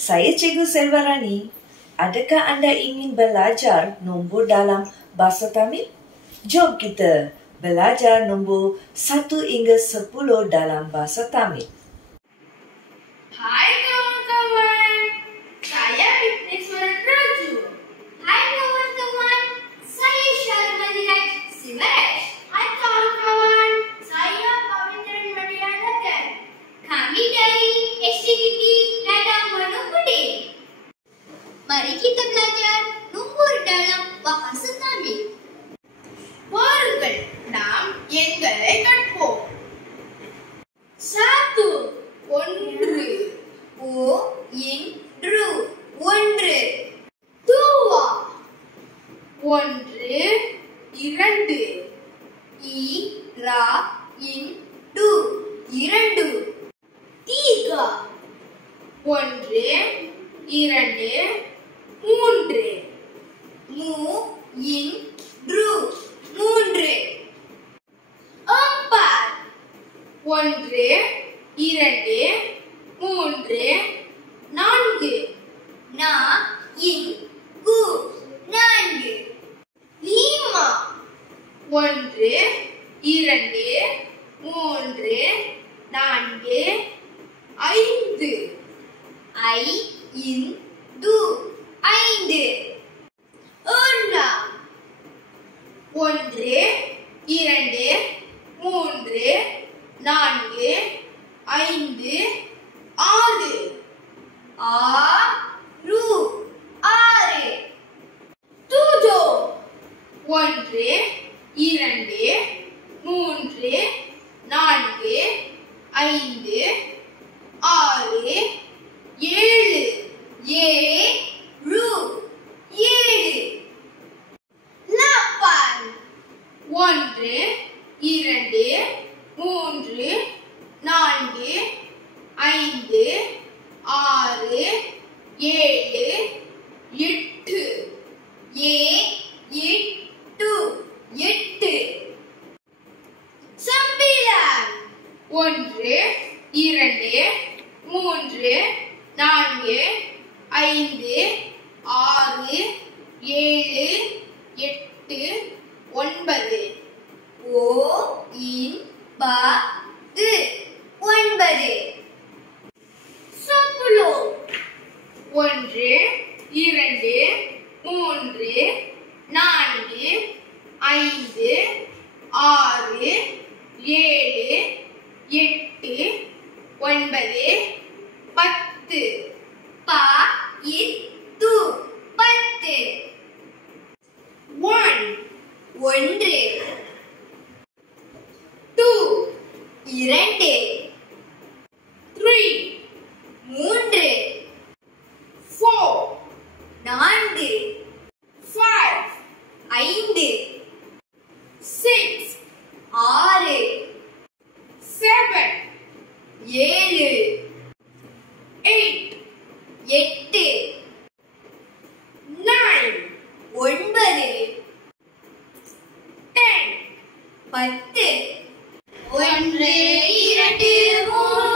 Saya Cikgu Selvarani. Adakah anda ingin belajar nombor dalam bahasa Tamil? Jom kita belajar nombor 1 hingga 10 dalam bahasa Tamil. Hai kawan-kawan, saya Fitneswaran Raju. Hai kawan-kawan, saya Syarmadinat Sivaresh. Hai kawan-kawan, saya Pavitran Madhyanagar. Kami dari SDDT Nadang Manupudi. Mari kita belajar nombor dalam bahasa Tamil. வாருங்கள் நாம் எண்களை கற்போம். 1 ஒன்று, O இன்று 1 தூவா ஒன்று, இரண்டு, இரா into 2 தீகா ஒன்று, இரண்டு, மூன்று, மூ இன்று 3 empat ஒன்று, இரண்டு, மூன்று, நான்கு, na இங்கு 4 lima ஒன்று, இரண்டு, மூன்று, நான்கு, ஐந்து, I இந்து 5 enam ஒன்று, இரண்டு, மூன்று, நான்கு, ஐந்து, ஆறு, ஆறு 7 ஒன்று, இரண்டு, மூன்று, நான்கு, ஐந்து, ஆறு, ஏழு, 7 8 ஒன்று, இரண்டு, மூன்று, நான்கு, ஐந்து, ஆறு, ஏழு, எட்டு, 8 sembilan ஒன்று, இரண்டு, மூன்று, நான்கு, ஐந்து, ஆறு, ஏழு, எட்டு, 9 9 sepuluh ஒன்று, இரண்டு, மூன்று, நான்கு, ஐந்து, ஆறு, ஏழு, எட்டு, 9 10 10 one, 1 two, 2 three, 3 four, 4 five, 5 six, 6 seven, 7 eight, 8 nine, 9 ten, 10 1 2 3